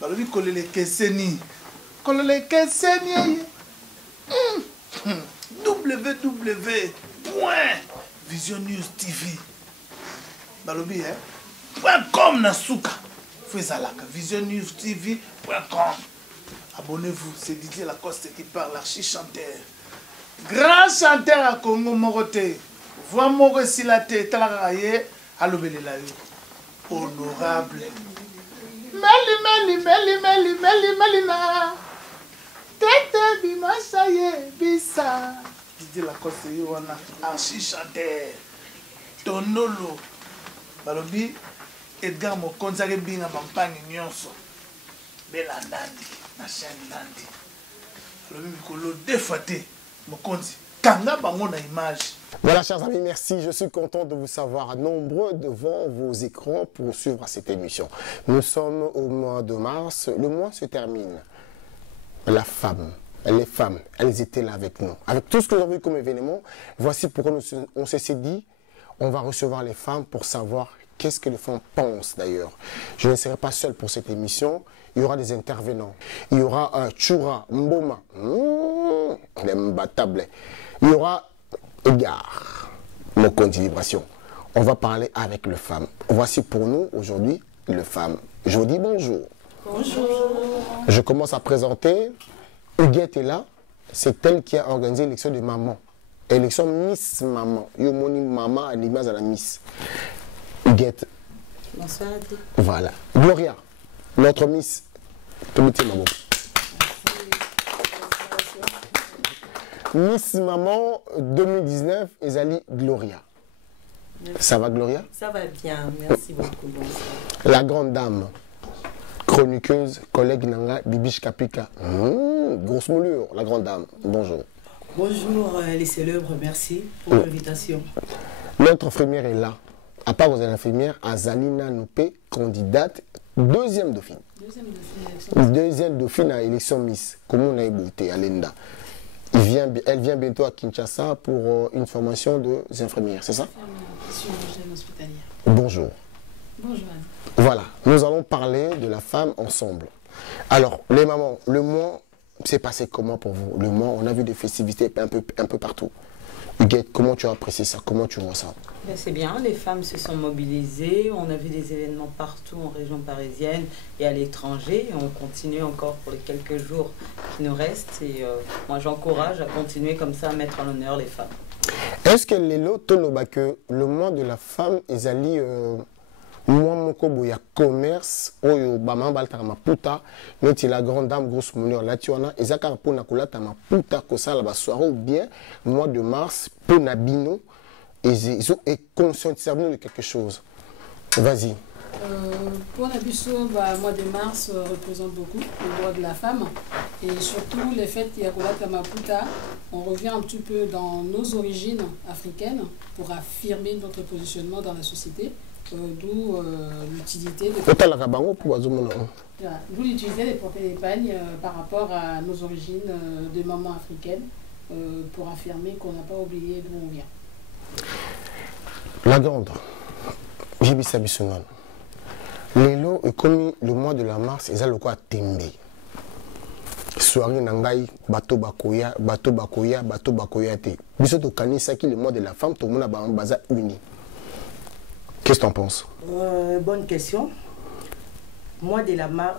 balobi kolele keseni kolele keseni www.visionnews.tv balobi .com na suka fezalaka visionnews.tv.com. Abonnez-vous, c'est Didier Lacoste qui parle, archi-chanteur. Grand chanteur à Congo Morote. Voix Moro Silate, Talaraye, Alobelelayo. Honorable. Melina. Tete Bimachaye, Bisa. Didier Lacoste, Yoana, archi-chanteur. Tonolo. Balobi, Edgar Mokonzare Binga Bampani Nyonso. Belandandi. Voilà, chers amis, merci. Je suis content de vous savoir nombreux devant vos écrans pour suivre cette émission. Nous sommes au mois de mars. Le mois se termine. Les femmes, elles étaient là avec nous. Avec tout ce que nous avons vu comme événement, voici pourquoi on s'est dit, on va recevoir les femmes pour savoir qu'est-ce que les femmes pensent d'ailleurs. Je ne serai pas seul pour cette émission. Il y aura des intervenants. Il y aura un Chura Mboma. L'imbattable. Il y aura Edgar, mon compte vibration. On va parler avec les femmes. Voici pour nous aujourd'hui les femmes. Je vous dis bonjour. Bonjour. Je commence à présenter. Huguette est là. C'est elle qui a organisé l'élection de maman. Élection Miss Maman. Yomoni Maman à l'image à la Miss. Huguette. Bonsoir. Voilà. Gloria. Notre Miss, Miss Maman 2019, Ezali Gloria. Merci. Ça va Gloria? Ça va bien, merci beaucoup. Bonsoir. La grande dame, chroniqueuse, collègue Nanga, Bibiche Kapika. Grosse moulure, la grande dame. Bonjour. Bonjour les célèbres, merci pour l'invitation. Notre infirmière est là. À part aux infirmières, Azalina Noupé, candidate. Deuxième dauphine. Deuxième dauphine à l'élection Miss. Comment on a écouté à l'ENDA. Elle vient bientôt à Kinshasa pour une formation de infirmières, c'est ça? Bonjour. Bonjour. Voilà, nous allons parler de la femme ensemble. Alors, les mamans, le mois s'est passé comment pour vous? Le mois, on a vu des festivités un peu partout. Huguette, comment tu as apprécié ça? Comment tu vois ça? C'est bien, les femmes se sont mobilisées, on a vu des événements partout en région parisienne et à l'étranger. On continue encore pour les quelques jours qui nous restent et moi j'encourage à continuer comme ça à mettre en l'honneur les femmes. Est-ce que le mois de la femme est allé moi mon ya commerce oyo bama balta maputa noti la grande dame grosse monnaie là tu on a ezaka pour na kolata maputa ko sala ba soirée ou bien mois de mars pour nabino et conscientisez-vous de quelque chose. Vas-y. Pour Nabiso, mois de mars représente beaucoup le droit de la femme et surtout les fêtes Yakolata Maputa. On revient un petit peu dans nos origines africaines pour affirmer notre positionnement dans la société. D'où l'utilité de porter des pagnes par rapport à nos origines de maman africaine pour affirmer qu'on n'a pas oublié d'où on vient. La grande, Jibisa Bissounan. Lélo est comme le mois de la mars, ils ont le quoi tembe. Soirée Nangai, bateau bakoya te. Bisoto kanisa qui le mois de la femme, tout le monde a un bazar uni. Qu'est-ce que tu en penses? Bonne question. Mois de la mars,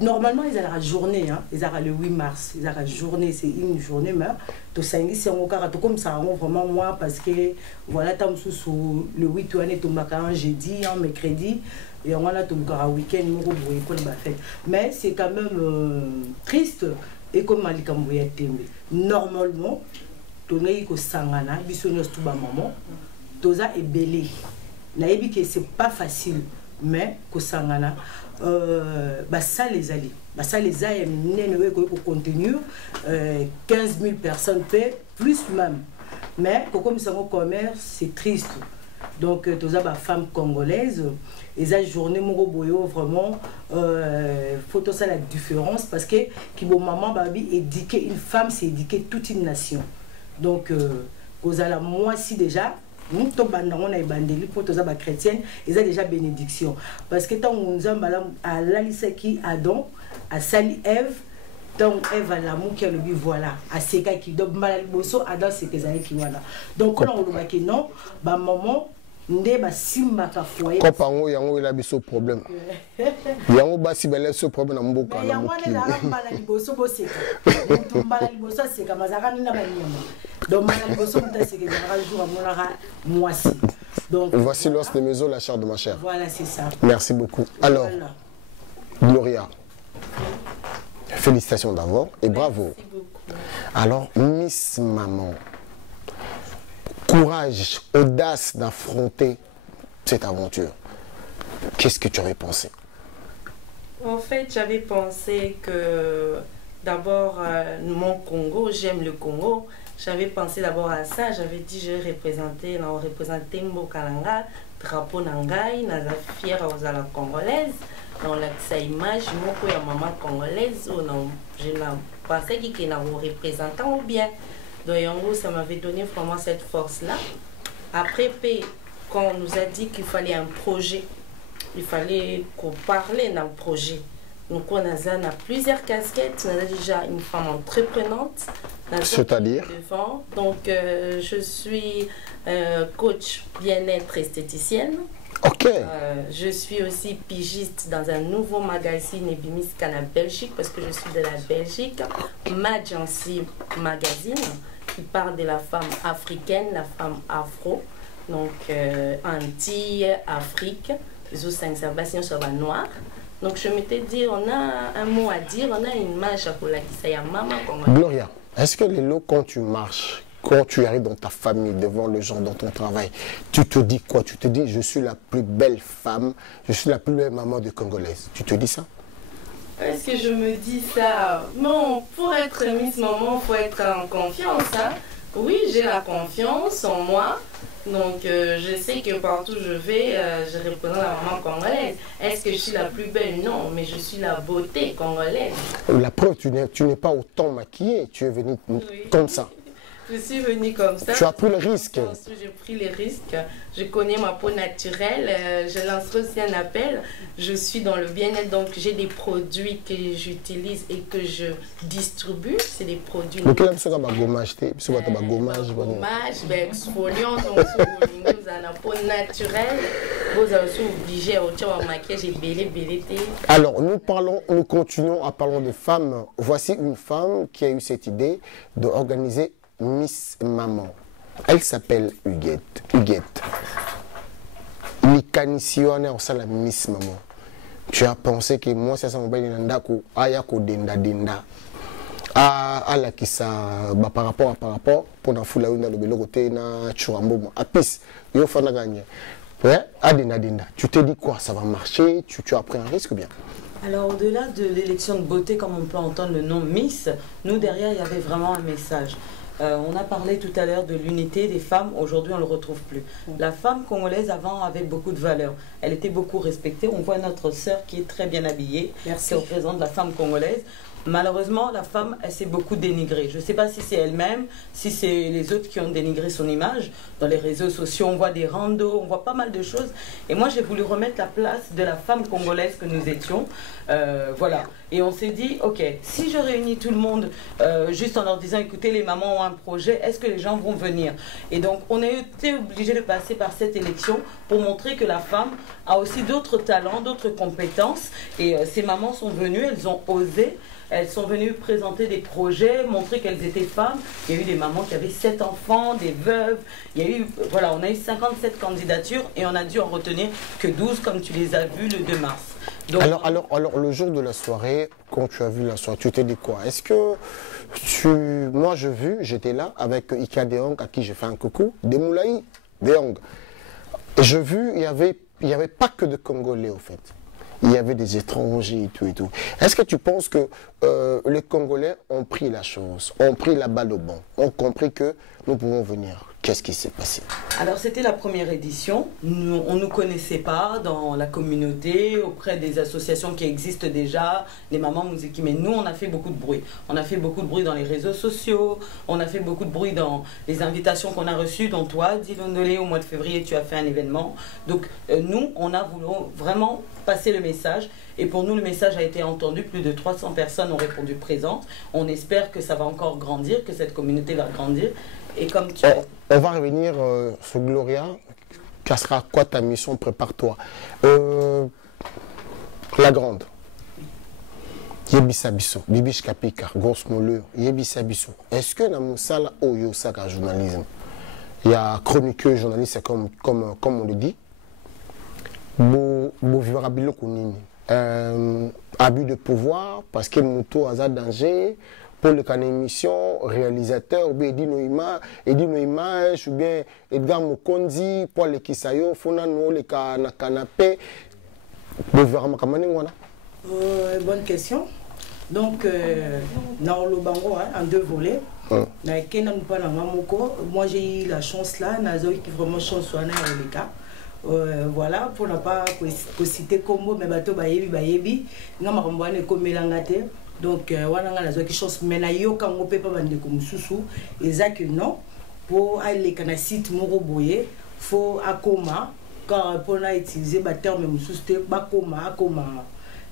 normalement ils ont la journée, hein. Ils ont le 8 mars, ils ont la journée, c'est une journée, mais tout ça c'est comme ça vraiment moi parce que voilà tant sous le 8 on est un jeudi, un mercredi et on a tout un week-end mais c'est quand même triste et comme Malika Mbouya tembe. Normalement, tonei ko sangana bisonyo stuba maman, toza est belé. Naïbi que c'est pas facile, mais Kosangana, ça les alliés. Ça les a amenés pour contenir 15 000 personnes, plus même. Mais comme ça, au commerce, c'est triste. Donc, tous les femmes congolaises, les a journée Moroboyo, vraiment, faut ça la différence parce que maman babi éduquer une femme, c'est éduquer toute une nation. Donc, vous allez moi si déjà. to banda on a ebandeli pour tous les chrétiens ils ont déjà bénédiction parce que tant on a malam à l'alisaki Adam à Sali Ève donc Ève à l'amour qui a le but voilà à Seka qui donc malal bosso Adam c'est que ça qui voilà donc on a que non ba maman nde ba simba ka foyer ko pango yango il a biso problème yango ba si bele ce problème na mboka na yango na la malal bosso boseka donc malal bosso c'est comme ça quand na ba nyama donc malal bosso mta c'est que un jour mon moisi donc voici l'os de mes os, la chair de ma chair. Voilà, c'est ça. Merci beaucoup. Alors, voilà. Gloria, félicitations d'abord et bravo. Merci beaucoup. Alors, Miss Maman, courage, audace d'affronter cette aventure. Qu'est-ce que tu avais pensé? En fait, j'avais pensé que d'abord, mon Congo, j'aime le Congo. J'avais pensé d'abord à ça, j'avais dit je vais représenter Mbokalanga, drapeau Nangai, naza fière aux ala congolaise, dans la image, moko ya maman congolaise, je pensais qu'il y avait un représentant ou bien. Donc ça m'avait donné vraiment cette force-là. Après, quand on nous a dit qu'il fallait un projet, il fallait qu'on parle d'un projet. Donc on a plusieurs casquettes, on a déjà une femme entreprenante. C'est-à-dire donc je suis coach bien-être esthéticienne. Ok. Je suis aussi pigiste dans un nouveau magazine Ebimis Cana Belgique parce que je suis de la Belgique. Magency Magazine qui parle de la femme africaine, la femme afro. Donc Antilles, Afrique, les autres 5 observations sur la noire. Donc je m'étais dit, on a un mot à dire, on a une image à la qui maman. Gloria, est-ce que les lots, quand tu marches, quand tu arrives dans ta famille, devant les gens, dans ton travail, tu te dis quoi? Tu te dis, je suis la plus belle femme, je suis la plus belle maman de Congolaise. Tu te dis ça? Est-ce que je me dis ça? Non, pour être Miss Maman, il faut être en confiance. Hein? Oui, j'ai la confiance en moi. Donc, je sais que partout où je vais, je représente la maman congolaise. Est-ce que je suis la plus belle? Non, mais je suis la beauté congolaise. La preuve, tu n'es pas autant maquillée, tu es venue comme ça. Je suis venue comme ça. Tu as pris le risque. J'ai pris les risques. Je connais ma peau naturelle. Je lancerai aussi un appel. Je suis dans le bien-être, donc j'ai des produits que j'utilise et que je distribue. C'est des produits. Donc là, c'est un gommage, exfoliant, donc vous avez la peau naturelle. Vous êtes aussi obligé à maquillage et belé. Alors, nous continuons à parler de femmes. Voici une femme qui a eu cette idée d'organiser Miss Maman. Elle s'appelle Huguette. Huguette. L'icanisionnaire, c'est la Miss Maman. Tu as pensé que moi, c'est ça, mon bel Nandako, Ayako Denda. Ah, la qui ça, par rapport, pour la foule, on a le bel côté, na Churambo, à pisse, il faut gagner. Ouais, Adenda. Tu te dis quoi? Ça va marcher? Tu as pris un risque ou bien? Alors, au-delà de l'élection de beauté, comme on peut entendre le nom Miss, nous, derrière, il y avait vraiment un message. On a parlé tout à l'heure de l'unité des femmes, aujourd'hui on ne le retrouve plus. La femme congolaise avant avait beaucoup de valeur, elle était beaucoup respectée. On voit notre sœur qui est très bien habillée, qui représente la femme congolaise. Malheureusement, la femme, elle s'est beaucoup dénigrée. Je ne sais pas si c'est elle-même, si c'est les autres qui ont dénigré son image. Dans les réseaux sociaux, on voit des randos, on voit pas mal de choses. Et moi, j'ai voulu remettre la place de la femme congolaise que nous étions. Voilà. Et on s'est dit, ok, si je réunis tout le monde juste en leur disant, écoutez, les mamans ont un projet, est-ce que les gens vont venir? Et donc, on a été obligé de passer par cette élection pour montrer que la femme a aussi d'autres talents, d'autres compétences. Et ces mamans sont venues, elles ont osé. Elles sont venues présenter des projets, montrer qu'elles étaient femmes. Il y a eu des mamans qui avaient 7 enfants, des veuves. Il y a eu, voilà, on a eu 57 candidatures et on a dû en retenir que 12 comme tu les as vues le 2 mars. Donc, alors, le jour de la soirée, quand tu as vu la soirée, tu t'es dit quoi? Est-ce que moi j'étais là avec Ika Deong à qui j'ai fait un coucou, Demoulaï Deong. Je vu, il y avait pas que de Congolais au fait. Il y avait des étrangers et tout et tout. Est-ce que tu penses que les Congolais ont pris la chose, ont pris la balle au bon, ont compris que nous pouvons venir? Qu'est-ce qui s'est passé? Alors c'était la première édition, on ne nous connaissait pas dans la communauté, auprès des associations qui existent déjà, les mamans Mouziki, mais nous on a fait beaucoup de bruit. On a fait beaucoup de bruit dans les réseaux sociaux, on a fait beaucoup de bruit dans les invitations qu'on a reçues, dont toi, Dilondolé, au mois de février tu as fait un événement. Donc nous on a voulu vraiment passer le message, et pour nous le message a été entendu, plus de 300 personnes ont répondu présentes. On espère que ça va encore grandir, que cette communauté va grandir. Et comme tu... On va revenir sur Gloria. Quelle sera quoi ta mission? Prépare-toi. La grande. Yebisa biso, Bibish Kapika, grosse moulure, Yebisa biso. Est-ce que dans mon salle Oyo Saka journalisme, il y a chroniqueur journaliste comme on le dit, Bo vivabilo kunini. Abus de pouvoir parce que mon tour a danger. Pour le canal émission, réalisateur, ou bien Edi Noimage, ou bien Edgar Mokondi, Paul Lekisayo, Fonano, le canapé. Bonne question. Donc, dans le bango, en deux volets, moi j'ai eu la chance là, qui vraiment chance soit le cas. Voilà, pour ne pas citer Combo, mais bateau bayebi, non marambane comme melangate. Donc, voilà, on a des choses, mais il y a quand on peut pas vendre comme sous exact non, pour aller dans le site Moroboye, faut akoma, quand pour utiliser le terme sous akoma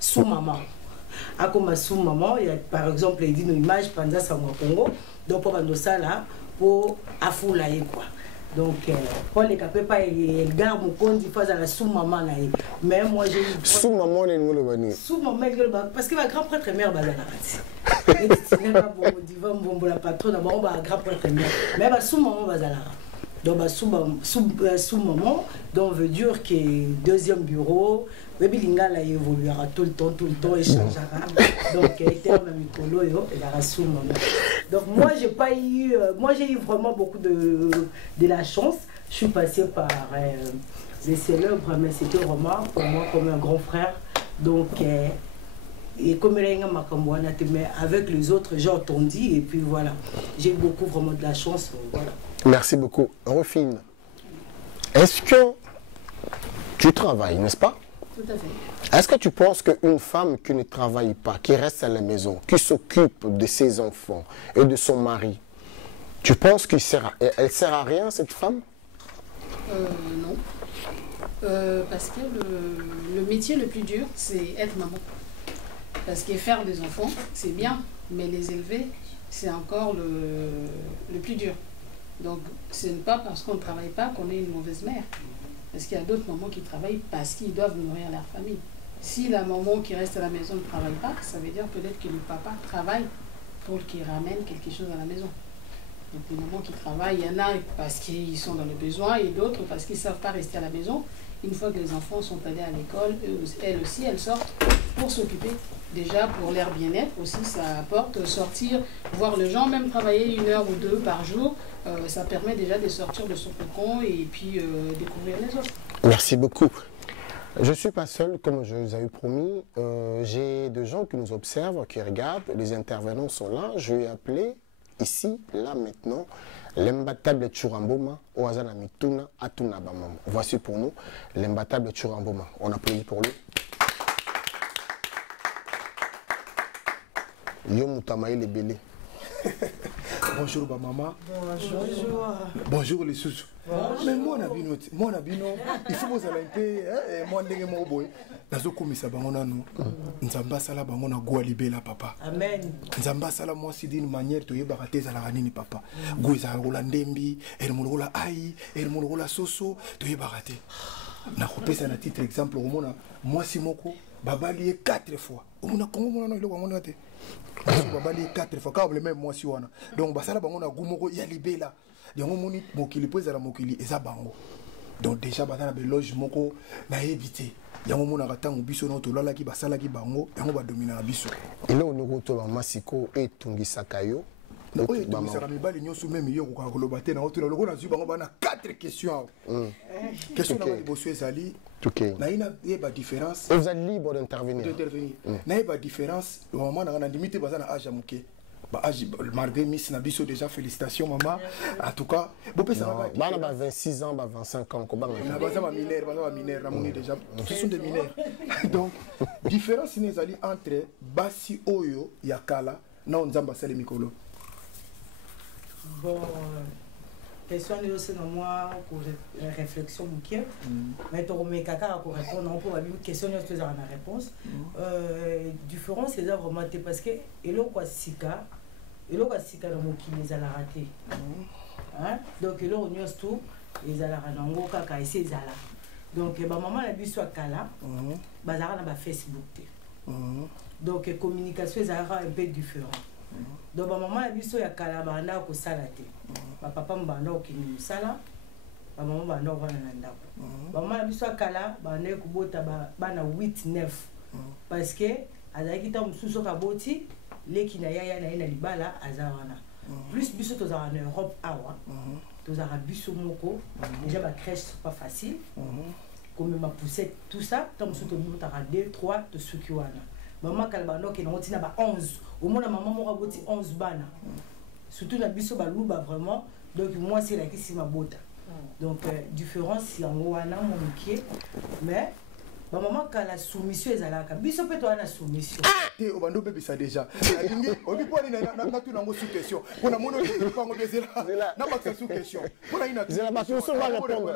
sous maman. Akoma sous maman, il y a par exemple il dit une image pendant ça au Congo, donc pour vendre ça là, pour affoulailler quoi. Donc, pour les capés, il garde mon compte, il fait la sous-maman. Mais moi, j'ai eu. Sous-maman, il est sous-maman, parce que ma grand-prêtre mère, il la patronne, grand prêtre mère. Mais sous-maman, donc, sous-maman, donc, veut dire que deuxième bureau, Webilinga évoluera tout le temps, et changera. Donc, il était même sous-maman. Donc, moi, j'ai eu vraiment beaucoup de la chance. Je suis passée par des célèbres, mais c'était vraiment pour moi comme un grand frère. Donc, et comme mais avec les autres, j'ai entendu, et puis voilà. J'ai eu beaucoup vraiment de la chance. Voilà. Merci beaucoup. Rufine, est-ce que tu travailles, n'est-ce pas? Tout à fait. Est-ce que tu penses qu'une femme qui ne travaille pas, qui reste à la maison, qui s'occupe de ses enfants et de son mari, tu penses qu'elle sert à rien, cette femme? Non. Parce que le métier le plus dur, c'est être maman. Parce que faire des enfants, c'est bien, mais les élever, c'est encore le plus dur. Donc, ce n'est pas parce qu'on ne travaille pas qu'on est une mauvaise mère. Parce qu'il y a d'autres mamans qui travaillent parce qu'ils doivent nourrir leur famille. Si la maman qui reste à la maison ne travaille pas, ça veut dire peut-être que le papa travaille pour qu'il ramène quelque chose à la maison. Donc les mamans qui travaillent, il y en a parce qu'ils sont dans le besoin et d'autres parce qu'ils ne savent pas rester à la maison. Une fois que les enfants sont allés à l'école, elles aussi, elles sortent pour s'occuper. Déjà pour leur bien-être aussi, ça apporte sortir, voir les gens même travailler 1 heure ou 2 par jour. Ça permet déjà de sortir de son cocon et puis découvrir les autres. Merci beaucoup. Je ne suis pas seul, comme je vous avais promis. J'ai des gens qui nous observent, qui regardent. Les intervenants sont là. Je vais appeler ici, là, maintenant, l'imbattable Churamboma, Oazana Mituna, Atuna Bamam. Voici pour nous l'imbattable Churamboma. On applaudit pour lui. Yo Moutamaï les Bélé. Bonjour maman. Bonjour. Bonjour les sous. Mais moi na bino, il faut vous aller un peu moi ndenge mo boy. Nazo komisa bango nanu. Nzamba sala bango na go libela papa. Amen. Nzamba sala moi si d'une manière to yeba kateza la nini papa. Go za rola ndembi, el mo rola ai, el mo rola soso, to yeba raté. Na kopesa na titre exemple au mona moi si moko babali 4 fois. Au mona Congo mona no ile kwa mona te. Babali 4 fois quand même moi si wana. Donc basala bango na gumoko ya libela. Yango moni mokili poza la mokili eza bango. Donc déjà basala be loge moko na éviter. Yango mona katango biso no to lala ki basala ki bango yango ba dominer biso. Ile onoko to ba masiko etungisaka yo. Oui, donc ça ramène les nyonso même yo ko kolobaté na oto loko na zu bango bana 4 questions. Question na bosso ezali. OK. Na ina ba différence. Vous êtes libre d'intervenir. Na ba différence au moment na limite bazana âge muke. malgré Miss Nabiso déjà félicitations maman en tout cas bah 26 ans 25 ans comment mineur déjà ce sont des mineurs donc différence inezali entre basi oyo yakala na nzamba sale mikolo. Bon, question de aussi dans moi pour réflexion bouquet. Mais tu remets caca pour répondre pour la question de la réponse. Différence c'est vraiment parce que elo quoi sika dans mon qui les a raté. Hein? Donc elo on y tout les a la ranango kaka et c'est là. Donc ba maman la biso kala bazara na ba Facebook. Donc communication est un peu différent. Donc maman a vu ça ya kala banda ko salate. Papa mbanda okini musala. Maman banda wana na ndako. Maman a vu ça kala banda ko bota bana 8 9 parce que azaki ta mususu ka boti leki na yaya na libala azawana. Plus biso to za en Europe awa. To za biso moko déjà ba crèche pas facile. Comme ma poussette tout ça, tant mususu to bota 2 3 to sukiwana. Maman kalbano qui n'ont pas 11 au moins maman m'a boti 11 bana surtout la biso balouba vraiment donc moi c'est la qui c'est ma bota donc différence si en wana mon pied mais ma maman quand la soumission est à la biso peut toi la soumission et au bando bébé ça déjà on dit pas na tout nango sous question on a mono pas ngo là na pas sous question on a une la pas sous va répondre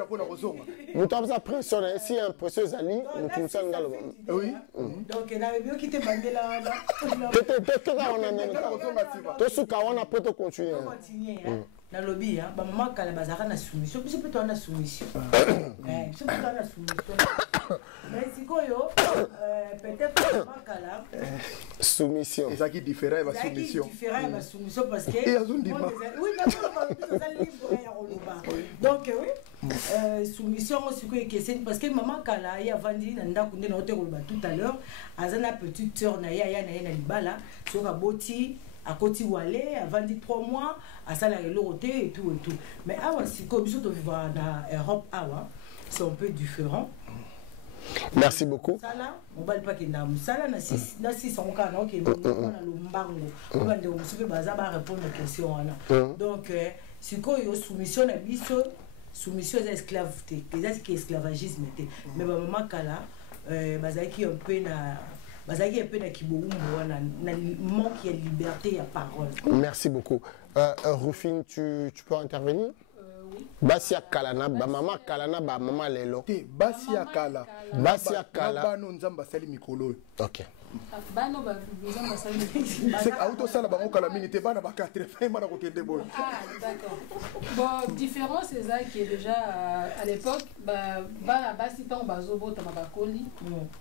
nous t'avons impressionné si impression ali nous tout ça ngalo oui donc na bien quitter bandela là to suka wana peut continuer na lobby hein ba maman kala bazaka na soumission biso peut toi na soumission biso peut toi na soumission mais si koyo peut-être maman kala soumission et ça qui différent va soumission parce que oui donc oui soumission aussi parce que maman kala ya vandi na ndako ndena otekoba tout à l'heure azana petite sœur na ya na libala soka boti à côté Walé, à 23 mois, à salarié l'oroté et tout. Mais avant, si comme nous vivons en Europe, c'est un peu différent. Merci beaucoup. Sala, on va pas qu'il y ait sala, na 600 cas, ok, on a le mbango, on va dire, on se fait répondre aux questions. Donc, si quoi il y a soumission à biso, soumission à l'esclavité, déjà c'est esclavagisme. Mais maman kala, bazaki un peu na. Manque de liberté à parole. Merci beaucoup. Rufine, tu peux intervenir? Oui. Basia Kalana, maman Kalana, maman Lelo. Basia Kala. Basia Kala. Bano nzamba sali mikolo. Ok. Bano ba nzamba sali. C'est auto sala bango kala minute bana ba 4 fin mana ko kende boy. Ah d'accord. Bon, différence c'est ça qui est déjà à l'époque ba basitan bazobo tamabakoli.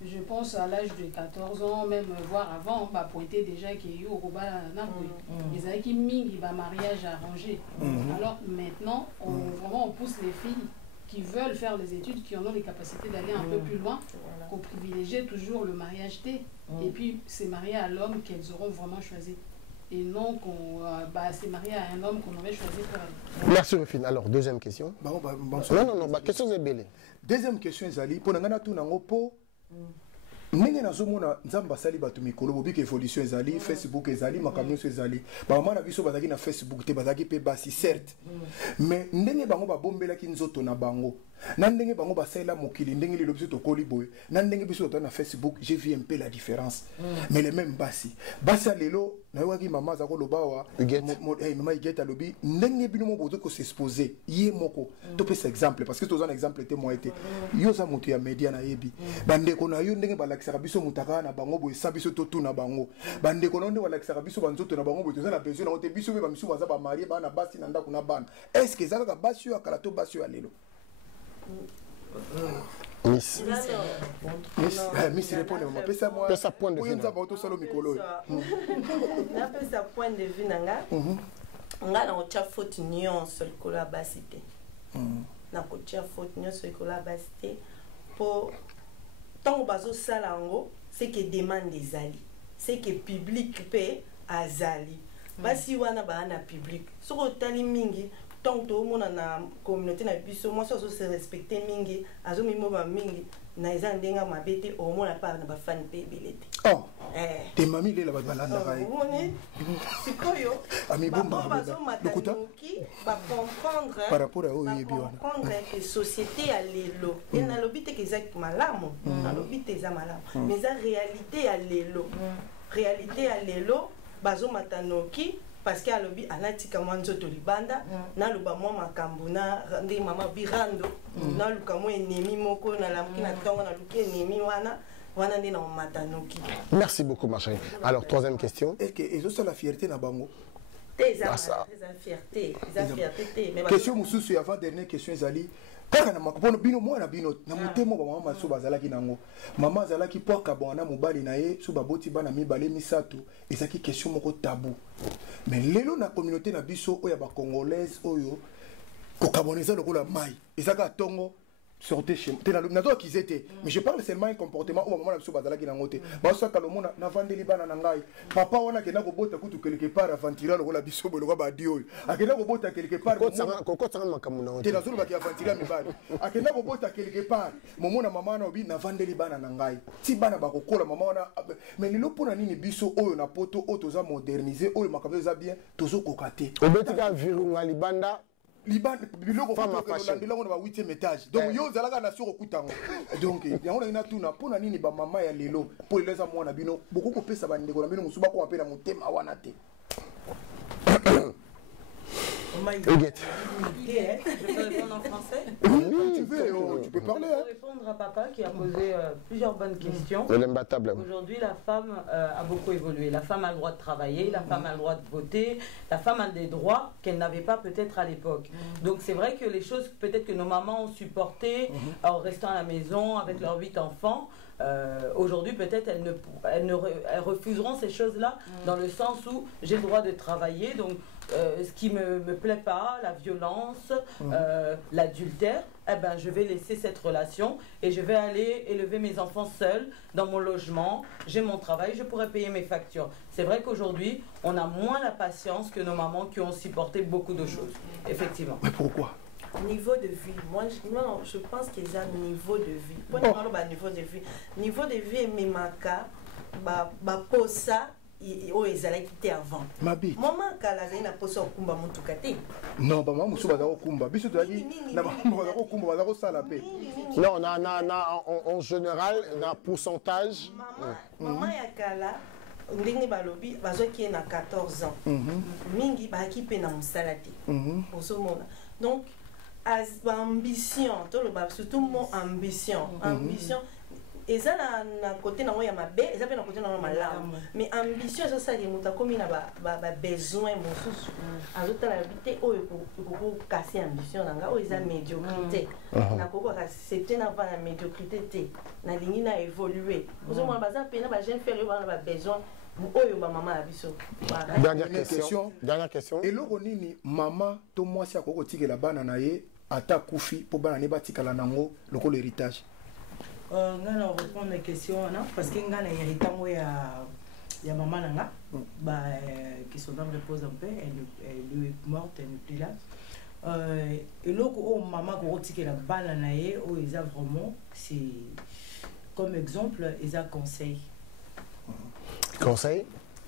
Je pense à l'âge de 14 ans même voire avant ba pointer déjà qui yo roba na boy. Les aki mingi ba mariage arrangé. Alors maintenant on pousse les filles qui veulent faire les études, qui en ont les capacités d'aller un peu plus loin, qu'on privilégie toujours le mariage T. Et puis, c'est marié à l'homme qu'elles auront vraiment choisi. Et non qu'on c'est marié à un homme qu'on aurait choisi pour elle. Merci Rufine. Alors, deuxième question. Non, question est belle. Deuxième question, Zali. Pour nous, tout n'en po. Ndenge nazomona nzamba sali bato mikolo bobika évolution ezali Facebook ezali makamno ezali ba mama na biso bazaki na Facebook te bazaki pe basi certes mais ndenge bango babombelaki nzoto na bango na ndenge bango basala mokili ndenge lelo biso tokoli boye na ndenge biso to na Facebook j'ai vu un peu la différence mais les mêmes basi lelo na waki mama za ko lobawa mama igeta lobi ndenge bino mo bozo ko s'exposer yé moko to pesa exemple parce que to un exemple témoin été yo za moto ya media na yebi bande ko na yo ndenge balakisaka biso mutaka na bango boye sa biso to tuna bango bande ko ndenge balakisaka biso banzoto na bango boye to za na besoin na ote biso be ba misu baza ba marié bana basi na ndako na bana est-ce que zaka basi yo akala to basi yo lelo Miss. Miss répond moi pesa moi pesa point de vue nza ba to salo mikolo na pesa point de vue nanga nga na ocha faute nyonso likolo ya basi te na kotia faute nyonso likolo ya basi te po ntango bazosala yango c'est que demande ezali c'est que public mpe azali basi wana baa na public soko otali mingi tant que on a na communauté na biso moi ça se respecter mingi azomimo ba mingi na eza ndenga mabete au moins la part na ba fan pe belete oh Tes mamies, les là-bas, sikoyo comprendre par rapport à eux, comprendre que société ya lelo et nalobi te kezaki malamu nalobi te eza malamu mais eza réalité ya lelo bazomata noki parce que alobi alatika mwa nzoto libanda naloba mwa makambo na nde mama birando naluka mwa enemi moko nalamuki na ntongo naluki enemi wana. Merci beaucoup, ma chérie. Alors, troisième question. Est-ce que c'est la fierté na bango? Fierté. Question mususu avant dernière question ezali. Kaka na makopono bino mwana bino na mutemo ba mama so bazalaki nango. Mama azalaki poka bwana mobali na ye so baboti bana mibale misato ezaki question moko tabou. Mais lelo na communauté na biso oya ba congolaise oyo ko kaboneza lokola mai. Ezaka tongo sortez chez moi. Mais je parle seulement un comportement au moment où je suis allé dans l'hôtel. Parce que le monde n'a vendu les bananes en gaï. Papa, on a quelque chose quelque part à ventiler le rôle biso le roi dio. A quelque chose quelque part. Coco ça m'a kamuna. T'es dans une qui a ventilé mes balles. A quelque chose quelque part. Maman na maman na obi na vendu les bananes en gaï. Si bana ba kokola maman na. Mais le lot pour na nini biso oyo na poto oyo toza moderniser oyo makabe za bien tozo kokate. Obetika virunga libanda. Liban biloko landela ngona ba 8e étage donc yo zalaka na soko kutango donc yango na tuna pona nini ba mama ya lelo po leza mwana bino beaucoup ko pesa ba ndeko na bino musuba ko apela motema wana te. Je peux répondre en français? Oui, tu veux, tu peux parler. Je peux répondre à papa qui a posé plusieurs bonnes questions. Aujourd'hui, la femme a beaucoup évolué. La femme a le droit de travailler, la femme a le droit de voter, la femme a des droits qu'elle n'avait pas peut-être à l'époque. Donc c'est vrai que les choses peut-être que nos mamans ont supportées en restant à la maison avec leurs 8 enfants, aujourd'hui peut-être elles refuseront ces choses-là dans le sens où j'ai le droit de travailler, donc ce qui me plaît pas, la violence, l'adultère, eh ben, je vais laisser cette relation et je vais aller élever mes enfants seuls dans mon logement, j'ai mon travail, je pourrais payer mes factures. C'est vrai qu'aujourd'hui, on a moins la patience que nos mamans qui ont supporté beaucoup de choses, effectivement. Mais pourquoi? Niveau de vie, moi je pense qu'il y a un niveau de vie. Niveau de vie, mais maka, posa. Oh, ils allaient quitter avant. Maman, quand la reine a posé au kumba mutukate. Non, maman, musu bazaro kumba. Biso to ali na bazaro kumba bazaro sala pe. Non, en général, na pourcentage. Maman ya kala ndenge balobi bazoki na 14 ans. Mingi ba ki pe na musala te. Osomona. Donc as ambition, surtout mon ambition. Et ça, na côté na ya mabe, et ça na côté na malamu. Mais ambition, ça qui muta comme na besoin mosusu. Azota la vité o ko casser ambition nanga o eza médiocrité. Na ko ko accepter na la médiocrité té. Na lingi na évoluer. Ozo mo baza pena ba jeune faire ba besoin. Oyo ba maman la biso. Dernière question. Et loko nini maman to mwasi akoko tikela bana na ye ata kufi po bana ne batikala nango loko l'héritage. On répond à la question parce qu'il y a un héritage ya maman nanga qui son âme repose un peu, elle est morte, elle n'est plus là. Et là où maman qui la balle naé où ils a vraiment c'est comme exemple ils a conseil. Conseil?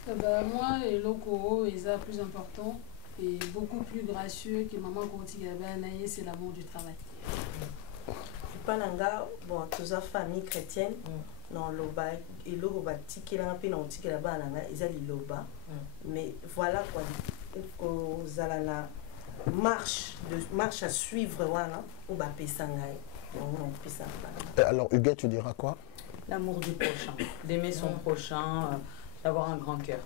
Moi et loko ils a plus important et beaucoup plus gracieux que maman qui la balle naé, c'est l'amour du travail. Pananga, bon, tous les familles chrétiennes, non, loba, et loba, tiki la paix, non, tiki la banana, ils ont loba. Mais voilà quoi, vous allez la marche à suivre, voilà, ou bah, pesangai. Alors, Huguette, tu diras quoi? L'amour du prochain, d'aimer son prochain, d'avoir un grand cœur.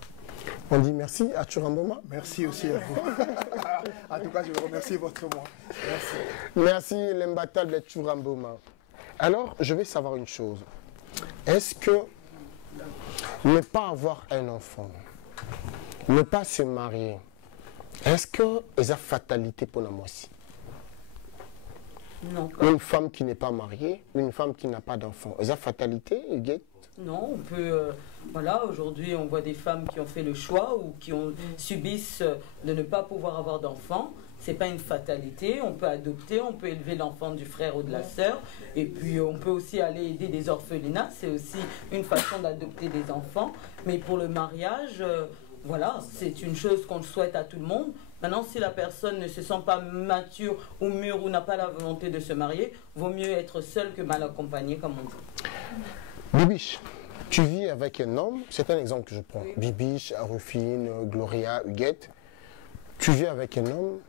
On dit merci à Churamboma. Merci aussi à vous. En tout cas, je vous remercie votre moi. Merci. Merci l'imbattable de Churamboma. Alors, je vais savoir une chose. Est-ce que ne pas avoir un enfant, ne pas se marier, est-ce que c'est une fatalité pour la moi aussi? Non. Une femme qui n'est pas mariée, une femme qui n'a pas d'enfant. Est-ce la fatalité, Huguette? Non, on peut... voilà, aujourd'hui, on voit des femmes qui ont fait le choix ou qui subissent de ne pas pouvoir avoir d'enfants. C'est pas une fatalité, on peut adopter, on peut élever l'enfant du frère ou de la sœur. Et puis, on peut aussi aller aider des orphelinats. C'est aussi une façon d'adopter des enfants. Mais pour le mariage... voilà, c'est une chose qu'on souhaite à tout le monde. Maintenant, si la personne ne se sent pas mature ou mûre ou n'a pas la volonté de se marier, vaut mieux être seul que mal accompagné, comme on dit. Bibiche, tu vis avec un homme, c'est un exemple que je prends. Oui. Bibiche, Rufine, Gloria, Huguette. Tu vis avec un homme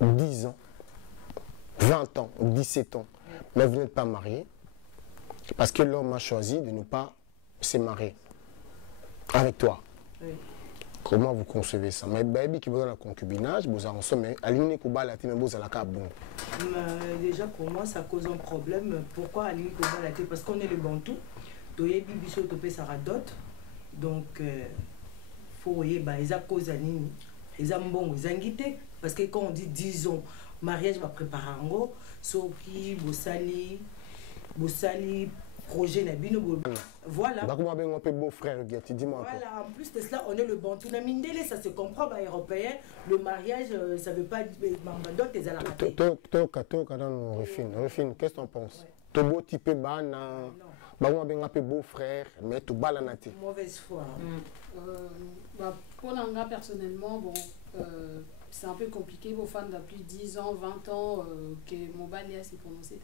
10 ans, 20 ans, 17 ans, mais vous n'êtes pas marié parce que l'homme a choisi de ne pas se marier avec toi. Oui. Comment vous concevez ça? Mais baby qui vous donne le concubinage, vous en somme, aligné Koubala, mais vous allez bon. Déjà pour moi ça cause un problème. Pourquoi aligné Koubala? Parce qu'on est le Bantou. Doye bibiso topé saradot. Donc faut y bah ils a cause anini. Ils ont bon, ils ont guité parce que quand on dit 10 ans mariage va préparer un go, soki bosali projet Nabino. Voilà. Beau-frère, dis-moi. Voilà, en plus de cela, on est le Bantou. Ça se comprend, bah, européen. Le mariage, ça ne veut pas dire que tu es à la raté. Refine, qu'est-ce que tu en penses? Tu es beau type beau-frère, mais tu es naté. Mauvaise foi. Pour l'anga, personnellement, bon, c'est un peu compliqué. Vos fans depuis 10 ans, 20 ans, que mon balia s'est prononcé.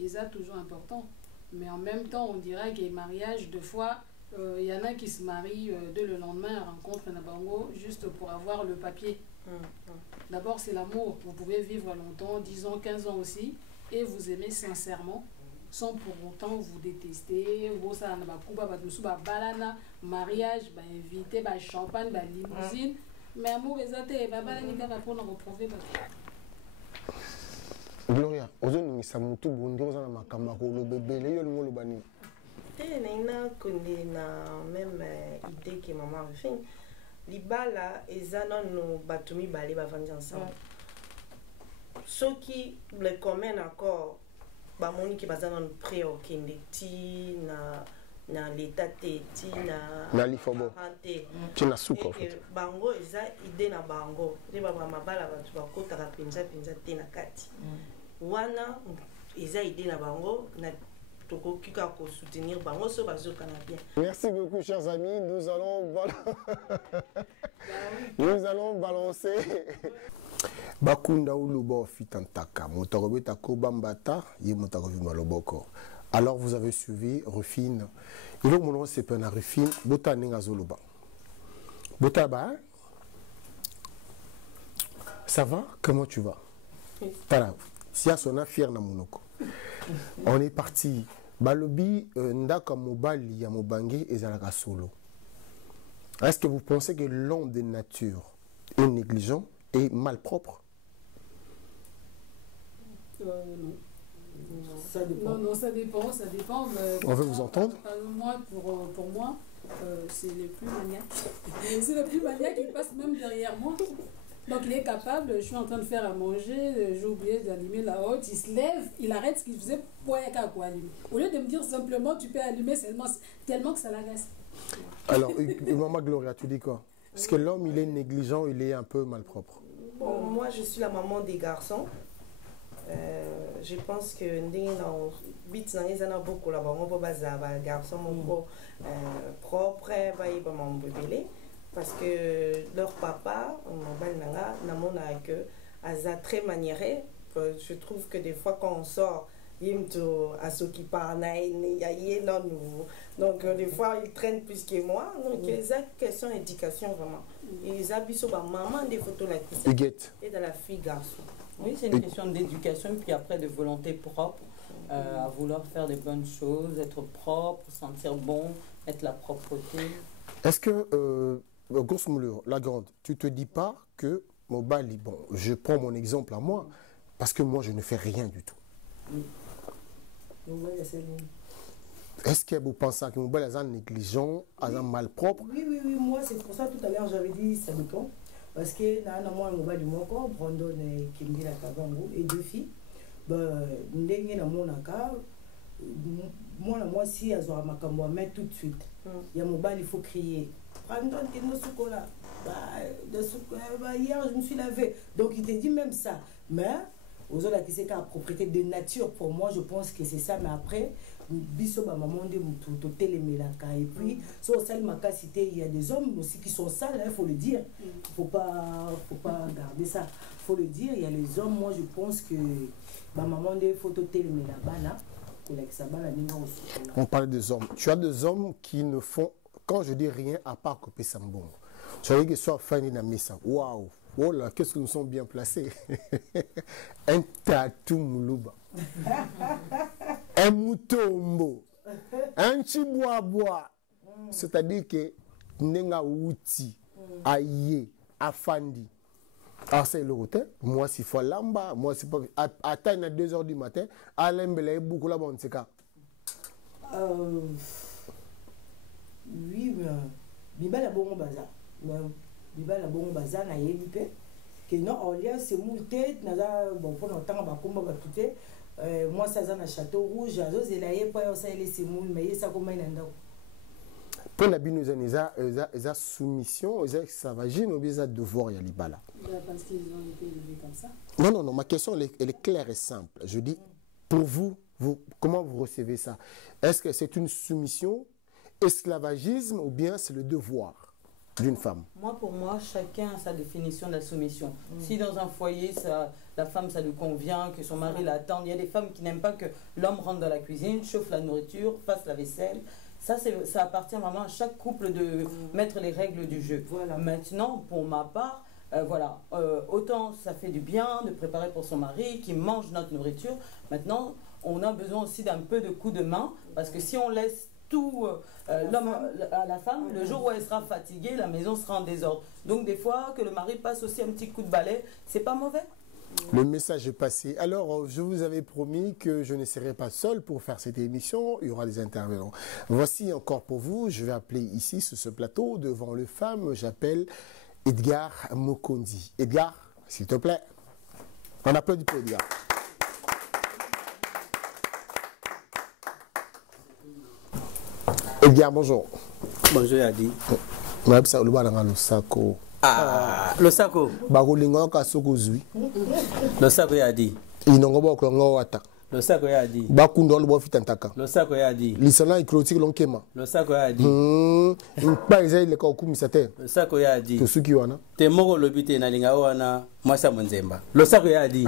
Et ça, toujours important. Mais en même temps, on dirait que les mariages, deux fois, il y en a qui se marient dès le lendemain, rencontrent un bango, juste pour avoir le papier. D'abord, c'est l'amour. Vous pouvez vivre longtemps, 10 ans, 15 ans aussi, et vous aimez sincèrement, sans pour autant vous détester. Mariage, invité, champagne, limousine. Mais amour, Gloria, aujourd'hui, ça m'a tout bon dans la caméra, le bébé, le bani. Même idée que maman a fait. Libala et Zana nous batumi balé bavandi ensemble. Ceux qui le commun accord, bamoni qui bazana nous pré au kende ti na l'état ti na lifobo ti na suko bango eza idée na bango te baba mabala batu bakota penza te na kati. Wana ils a aidé na bango na toko kika ko soutenir bango so bazoka na bien. Merci beaucoup chers amis, nous allons balancer Bakunda ulubo fitantaka motorobeta ko bambata ye motarovi maloboko. Alors vous avez suivi Rufine. Et là mon nom c'est Pena Rufine bota ninga zoluba. Bota ba. Ça va? Comment tu vas? Oui. Voilà. Si on a fier na monoko. On est parti. Balobi ndaka mobali ya mobangi ezalaka solo. Est-ce que vous pensez que l'homme de nature est négligent et malpropre? Non. Ça dépend. Non, ça dépend. On veut vous entendre. Moi, pour moi, c'est le plus maniaque. C'est le plus maniaque qui passe même derrière moi. Donc il est capable, je suis en train de faire à manger, j'ai oublié d'allumer la haute, il se lève, il arrête ce qu'il faisait pour allumer. Au lieu de me dire simplement tu peux allumer seulement, tellement que ça l'agace. Alors, maman Gloria, tu dis quoi? Est-ce que l'homme il est négligent, il est un peu malpropre? Bon, moi je suis la maman des garçons. Je pense que dans bits dans beaucoup là-bas, on peut baser garçon propre, mon bébé. Parce que leur papa, très maniéré. Je trouve que des fois quand on sort, donc des fois ils traînent plus que moi. Donc c'est une question d'éducation vraiment. Ils habitent sur ma maman des photos là. Et dans la fille garçon. Oui, c'est une question d'éducation et puis après de volonté propre, à vouloir faire des bonnes choses, être propre, sentir bon, être la propreté. Est-ce que grosso modo, la grande, tu te dis pas que mon bali, bon, je prends mon exemple à moi, parce que moi je ne fais rien du tout. Est-ce que vous pensez que mon bali est un négligent, un malpropre? Oui, moi c'est pour ça tout à l'heure j'avais dit ça dépend. Parce que moi mon bali du mon corps, Brandon et Kimbi la Kabango et deux filles. ndenge namonaka mwana mwasi azwaka makambo ya main tout de suite ya mobali il faut crier prends-toi tes sukola hier je me suis lavé donc il te dit même ça mais aujourd'hui c'est qu'à propriété de nature pour moi je pense que c'est ça mais après biso ba maman de mutu to telemelaka et puis sur celle macacité il y a des hommes aussi qui sont sales il faut le dire faut pas garder ça faut le dire il y a les hommes moi je pense que ba maman de photo telemelaka bana. On parle des hommes. Tu as des hommes qui ne font, quand je dis rien, à part couper Sambongo. Tu as dit que soit Fanny Namisa. Waouh! Oh là, qu'est-ce que nous sommes bien placés! Un tatou moulouba. Un moutombo. Un chibois. C'est-à-dire que Nenga Outi, Aïe, Afandi. Alors c'est le hôtel, moi si faut lamba, moi c'est pas atteindre à 2h du matin, à l'embelé beaucoup là bon c'est cas. Oui mais biba la bon bazar. Biba la bon bazar na yebipé que non on lien c'est monté naza bon pour longtemps ba komba ba tuté moi ça za na château rouge azo zelaye pa ça les semoul mais ça comme ina ndako. Pour la binoza eza soumission, eza esclavagisme ou bien eza devoir ya libala. Parce qu'ils ont été élevés comme ça. Non, ma question elle est claire et simple. Je dis, pour vous, comment vous recevez ça? Est-ce que c'est une soumission, esclavagisme ou bien c'est le devoir d'une femme? Pour moi, chacun a sa définition de la soumission. Si dans un foyer, la femme, ça lui convient, que son mari l'attend, il y a des femmes qui n'aiment pas que l'homme rentre dans la cuisine, chauffe la nourriture, fasse la vaisselle. Ça appartient vraiment à chaque couple de mettre les règles du jeu. Voilà. Maintenant, pour ma part, autant ça fait du bien de préparer pour son mari qui mange notre nourriture. Maintenant, on a besoin aussi d'un peu de coup de main parce que si on laisse tout l'homme à la femme, le jour où elle sera fatiguée, la maison sera en désordre. Donc des fois, que le mari passe aussi un petit coup de balai, c'est pas mauvais. Le message est passé. Alors, je vous avais promis que je ne serai pas seul pour faire cette émission. Il y aura des intervenants. Voici encore pour vous. Je vais appeler ici, sur ce plateau, devant les femmes, j'appelle Edgar Mokondi. Edgar, s'il te plaît. On applaudit pour Edgar. Edgar, bonjour. Bonjour, Yadi. Ah, le sako. Bagolingo kasoko zui. Le sako Yadi. Inongo bakolongo wata. Le sako Yadi. Bakundo lo fitantaka. Le sako Yadi. Lisana ikroti lonkema. Le sako Yadi. Pas ils le ko kumisate. Le sako Yadi. To suki wana. Te moko lobite na linga wana mwasa monzemba. Le sako Yadi.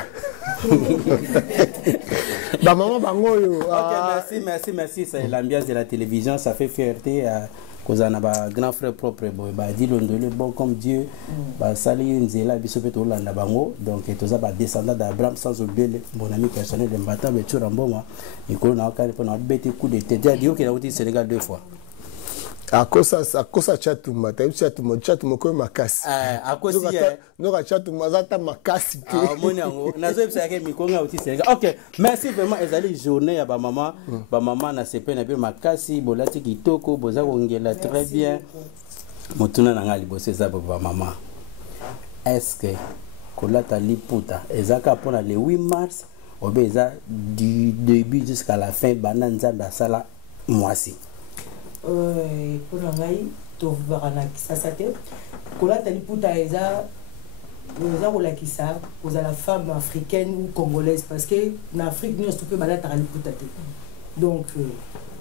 Ba maman bangoyo. OK, merci, c'est l'ambiance de la télévision, ça fait fierté à kozana ba grand frère propre boy ba di londole bon comme Dieu ba sali nzela biso pe to landa bango donc toza ba descendant d'Abraham sans oublier mon ami personnel de Mbata Betura Mbonga ikolo na okali pona bete coup de tête a dit OK na uti Sénégal 2 fois à cause chatuma chatuma ko makasi à cause no ka chatuma zata makasi ke moni ngo nazo bisa ke mikonga uti Sénégal. OK, merci vraiment ezali journée ya ba maman na sepe na be makasi bolati kitoko boza kongela très bien motuna na ngali boseza ba maman. Est-ce que kolata liputa ezaka pona le 8 mars obeza du début jusqu'à la fin bananza basala mwasi? Pour ngai to varana kisasa te kolata liputa eza kolakisa oza la femme africaine ou congolaise parce que en Afrique nous on peut balata liputa te donc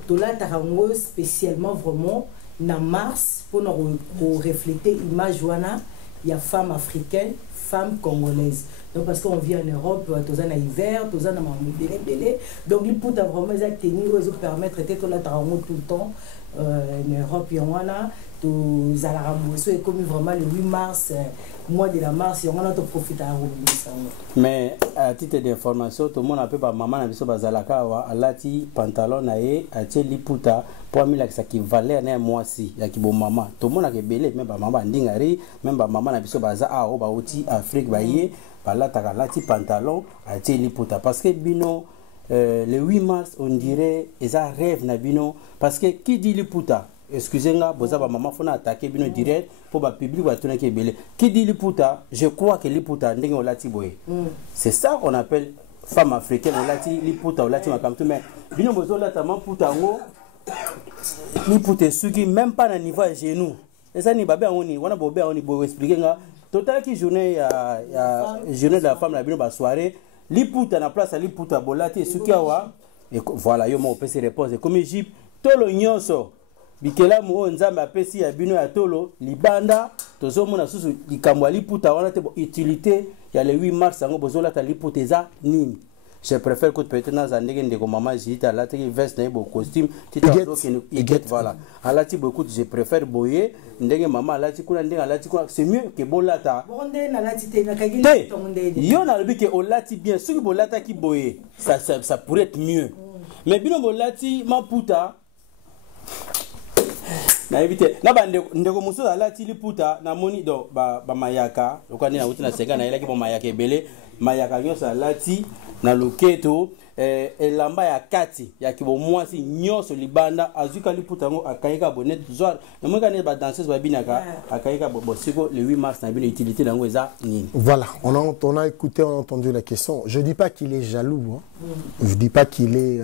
tolata rango spécialement vraiment na mars pour nous refléter image wana ya femme africaine femme congolaise donc parce qu'on vit en Europe toza na hiver toza na belé donc liputa vraiment ça tenir aux permettre de tolata rango tout le temps en Europe y en a tous à la rambosso et comme vraiment le 8 mars mois de la mars on a profiter à ça. Mais à titre d'information tout le monde a peu par maman na biso bazalaka wa alati pantalon na ye atie liputa pour mila qui valait na mwasi ya ki bo maman tout le monde a ke belé même ba maman ndingari même ba maman na biso baza a o ba uti Afrique ba ye balata lati pantalon atie liputa parce que bino le 8 mars on dirait eza rêve na bino parce que qui dit liputa excusez-moi boza ba maman fona attaquer bino direct pour ba public ba tona ke belé qui dit liputa je crois que liputa ndenge olati boye c'est ça qu'on appelle femme africaine olati liputa olati makamto mais bino bozo lata maputa ngo liputa suki même pas na niveau à genou et ça ni babé ngoni wana bobé ngoni bo expliquer nga total ki journée ya journée de la femme la bino ba soirée liputa na place liputa bolati suki awa et voilà yo mo pese réponse comme Egypte tolo nyonso bikela mo nzambe apesi ya bino ya tolo libanda tozomona susu likambo liputa wana te utilité ya le 8 mars ngo bozola ta liputa za nini. Je préfère que peut-être dans un ndenge ndeko maman jita la teki veste na bo costume tito get voilà alati beaucoup je préfère boyer ndenge maman alati kuna ndenge alati kuna c'est mieux que bolata bonde na lati te na kagili tonde yo na lobi que olati bien ce que bolata ki boyer ça pourrait être mieux mais bino bolati maputa na éviter na bande ndeko muso alati liputa na moni do ba mayaka lokani na uti na senga na elaki ba mayaka ebele mayaka nyoso alati na loketo elamba ya kati ya kibo mwasi nyoso libanda azuka liputa ngo akayika bonnet zoar na mweka ne ba danseuse ba binaka akayika bosiko le 8 mars na bino utilité nango eza nini. Voilà, on a écouté, on a entendu la question. Je dis pas qu'il est jaloux, hein. Je dis pas qu'il est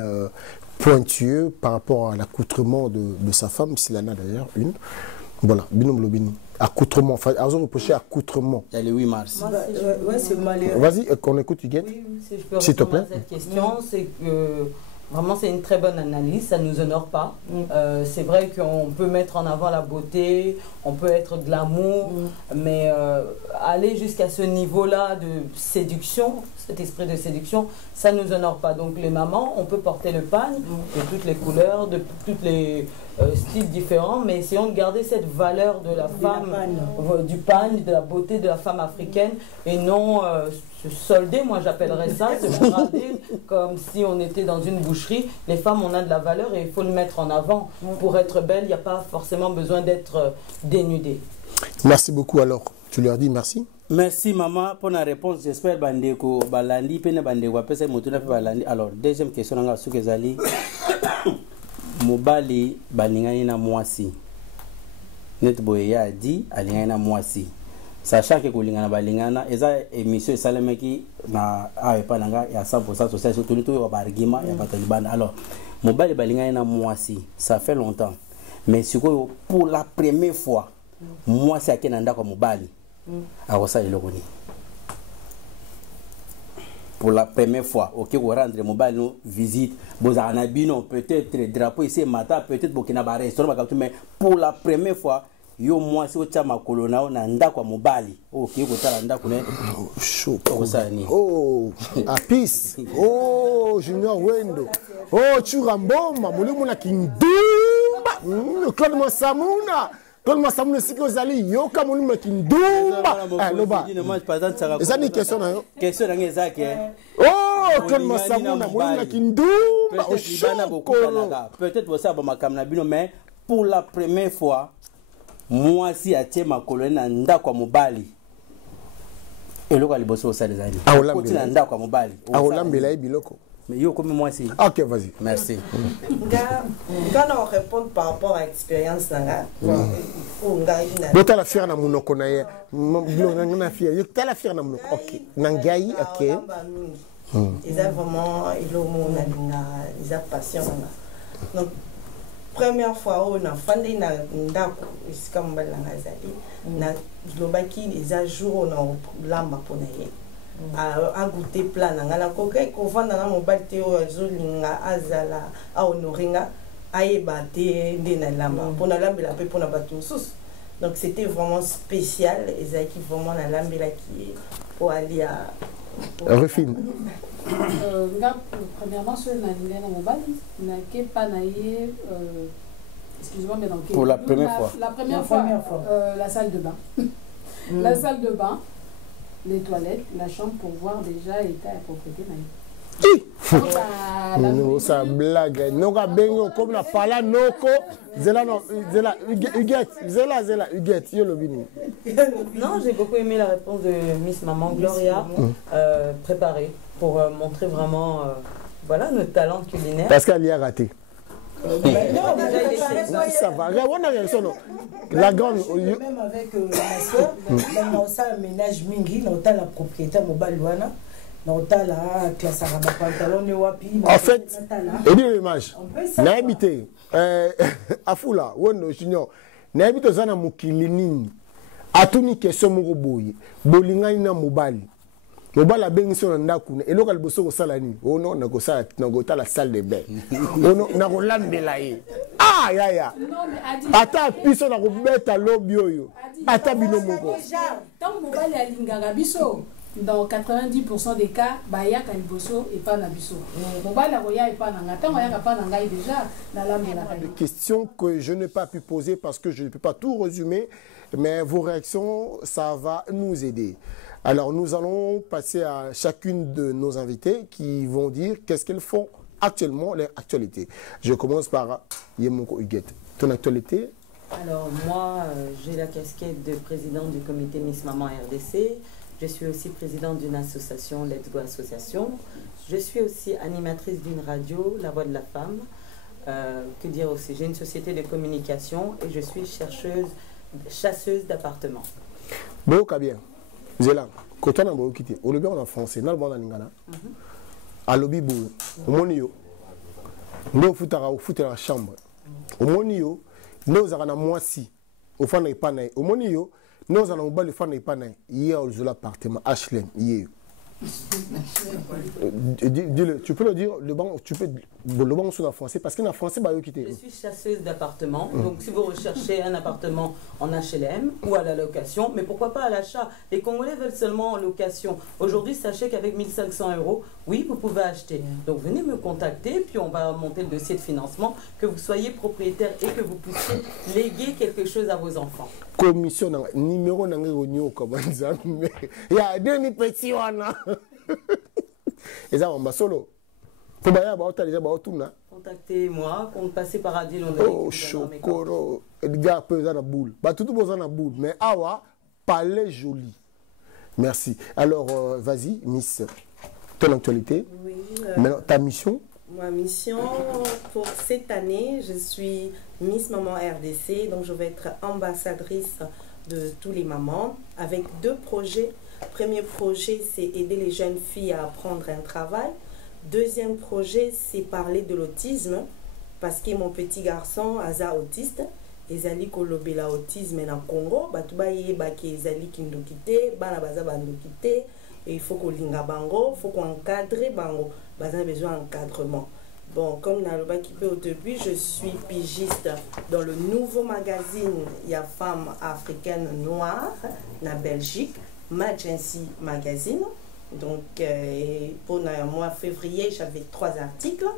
pointueux par rapport à l'accoutrement de sa femme, s'il en a d'ailleurs une. Voilà, binom lobini. Accoutrement, enfin, ils ont reproché accoutrement. Il y a le 8 mars. Ouais, c'est malheureux. Vas-y, qu'on écoute, tu guettes. Oui, si je peux s'il te plaît. répondre à cette question, c'est que vraiment c'est une très bonne analyse, ça ne nous honore pas. C'est vrai qu'on peut mettre en avant la beauté, on peut être de l'amour, mais aller jusqu'à ce niveau-là de séduction, cet esprit de séduction, ça ne nous honore pas. Donc les mamans, on peut porter le pagne de toutes les couleurs, de tous les styles différents, mais essayons de garder cette valeur de la femme, du pagne, de la beauté de la femme africaine, et non se solder, moi j'appellerais ça, se brader comme si on était dans une boucherie. Les femmes, on a de la valeur et il faut le mettre en avant. Pour être belle, il n'y a pas forcément besoin d'être dénudée. Merci beaucoup alors. Tu leur dis merci. Merci maman pour la réponse. J'espère bandeko balandi pene bandeko apesa motuna pe balandi. Alors deuxième question nga suke zali mobali balingani na mwasi. Net boye ya di alingani na mwasi. Sachant que kolingana balingana eza émission salameki na aepa nanga ya 100% social surtout tout ba argument ya batalibana. Alors mobali balingani na mwasi, ça fait longtemps. Mais siko pour la première fois mwasi akenanda kwa mobali. Pour la première fois, ok, vous rendre mobile nous visite, vous en avez peut-être drapeau ici matin, peut-être Burkina Faso, mais pour la première fois, yo moi si ocha makolona na ndako mobali, ok, ko tala ndako ne chaud. Oh, Apis. Oh, Junior Wendo. Oh, Churamboma, mulimu na kindumba. Claude Massamuna. Claude Massamuna siko zali yoka mulimu kindumba. Loba. Eza ni question na yo. Question na ngezake. Oh, Claude Massamuna mulimu kindumba. Peut-être vous savez ma kamna bino mais pour la première fois moi si atie makoloni na ndako mobali. Eloko liboso sa des années. Côté na ndako mobali. Aolambela ibiloko. Mais yo comme moi si. OK, vas-y. Merci. Quand on répond par rapport à l'expérience nanga, bota la fière na munoko na ye. Bilona na fière. Yo ta la fière na munoko. OK. Nangai, OK. Ils ont vraiment ilomo na linga, ils ont passion nanga. Donc première fois on a fandi na ndako isika mbala na zali na lobaki les jours on lamba pona ye a goûter plan na la kokai ko vanda na mobali te o azolinga azala a honoringa ayeba te ndena lamba pona lambela pe pona bato sus. Donc c'était vraiment spécial et zaki vraiment na lambela qui pour aller à refine. Premièrement, sur la ligne de mobile, n'a pas naïe. Excusez-moi, mais dans quel... Pour la première fois. La première fois. La salle de bain. La salle de bain, les toilettes, la chambre pour voir déjà l'état et la propreté naïe. Non, ça blague. Noga bengo comme la pala noko. Zela non, zela uget, zela uget, yo le bini. Non, j'ai beaucoup aimé la réponse de Miss Maman Gloria, préparée pour montrer vraiment voilà notre talent culinaire. Parce qu'elle y a raté. Ça va. La grande. Même avec ma soeur, on a un ménage mingi, on a la propriété mobile. En fait, et dit l'image. N'a habité à Fula, Wono Junior, n'a habité Zana Mukilinin, a tout ni question Moroboy, Bolinga ina Mobali. Mobali a bien sur un nakuna, et local bosso au salani. Oh non, n'a pas la salle de bain. Oh non, n'a pas l'ambelaye. Ah, ya ya. Ata piso na robeta à l'obio. Ata binomoko. Tant Mobali a l'ingarabiso. Dans 90% des cas, Baya Kaliboso et pas Nabiso. Mobile Roya et pas Nangata, Roya pas Nangaï déjà, dans la des questions que je n'ai pas pu poser parce que je ne peux pas tout résumer, mais vos réactions, ça va nous aider. Alors nous allons passer à chacune de nos invités qui vont dire qu'est-ce qu'elles font actuellement, leur actualité. Je commence par Yemoko Huguette. Ton actualité? Alors moi, j'ai la casquette de présidente du comité Miss Maman RDC. Je suis aussi présidente d'une association, Let's Go Association. Je suis aussi animatrice d'une radio, La Voix de la Femme. Que dire aussi? J'ai une société de communication et je suis chasseuse d'appartements. Bon, bien. Zéla, quand on a beau quitter, au lobby en français, dans le bon aningana. À lobby bou, au monio. Nous foutons la chambre. Au monio, nous avons un moisi. Au fond, il pas au monio. Nous allons le faire les panneaux. Hier, aux l'appartement HLM. Hier. Dis-le, tu peux le dire, le banc sur la français, parce qu'en français, bah, je suis chasseuse d'appartements. Donc, si vous recherchez un appartement en HLM ou à la location, mais pourquoi pas à l'achat? Les Congolais veulent seulement en location. Aujourd'hui, sachez qu'avec 1500 €, oui, vous pouvez acheter. Donc, venez me contacter, puis on va monter le dossier de financement, que vous soyez propriétaire et que vous puissiez léguer quelque chose à vos enfants. Commission numéro nango comme ça, il y a deux petits wana. Et ça on va solo. Faut bien contactez-moi, passez par Adil. Oh chokoro, Edgar peut dans la boule. Bah tout besoin la boule, mais awa palais joli. Merci. Alors vas-y Miss, ton actualité. Oui. Maintenant ta mission. Ma mission pour cette année, je suis Miss Maman RDC, donc je vais être ambassadrice de tous les mamans avec deux projets. Premier projet, c'est aider les jeunes filles à apprendre un travail. Deuxième projet, c'est parler de l'autisme, parce que mon petit garçon, Aza autiste, ezali kolobela autisme na Congo, batuba yeba ke ezali kindokite, bana baza bandokite, et il faut qu'on linga bango, il faut qu'on encadre bango, baza besoin d'encadrement. Bon, comme Naloba qui peut au début, je suis pigiste dans le nouveau magazine Il y a Femmes africaines noires, na Belgique, Magency Magazine. Donc, pour le mois de février, j'avais 3 articles.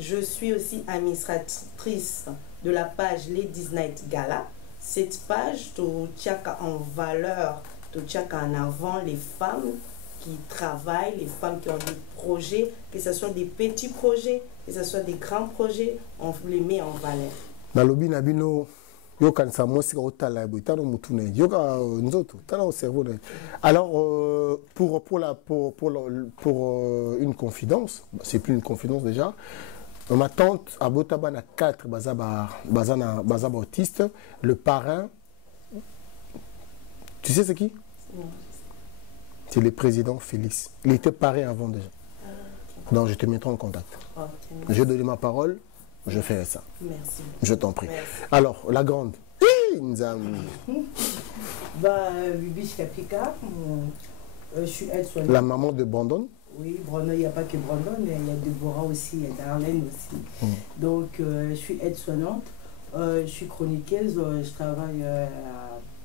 Je suis aussi administratrice de la page Ladies Night Gala. Cette page, tu tiens en valeur, tu tiens en avant les femmes qui travaillent, les femmes qui ont des projets, que ce soit des petits projets, que ce soit des grands projets, on les met en valeur. Nalobi nabino yo kanisa mosi ka otala bo tano mutune yo ka nzoto tana au cerveau. Alors pour une confidence, c'est plus une confidence déjà. Ma tante à Botaban a 4 bazana autiste, le parrain. Tu sais c'est qui? C'est le président Félix. Il était parrain avant déjà. Donc je te mettrai en contact. Okay, je donne ma parole, je ferai ça. Merci. Je t'en prie. Merci. Alors, la grande. Bibi Kapika, je suis aide-soignante. La maman de Brandon? Oui, Brandon, il n'y a pas que Brandon, mais il y a Deborah aussi, il y a Darlene aussi. Donc, je suis aide-soignante, je suis chroniqueuse, je travaille à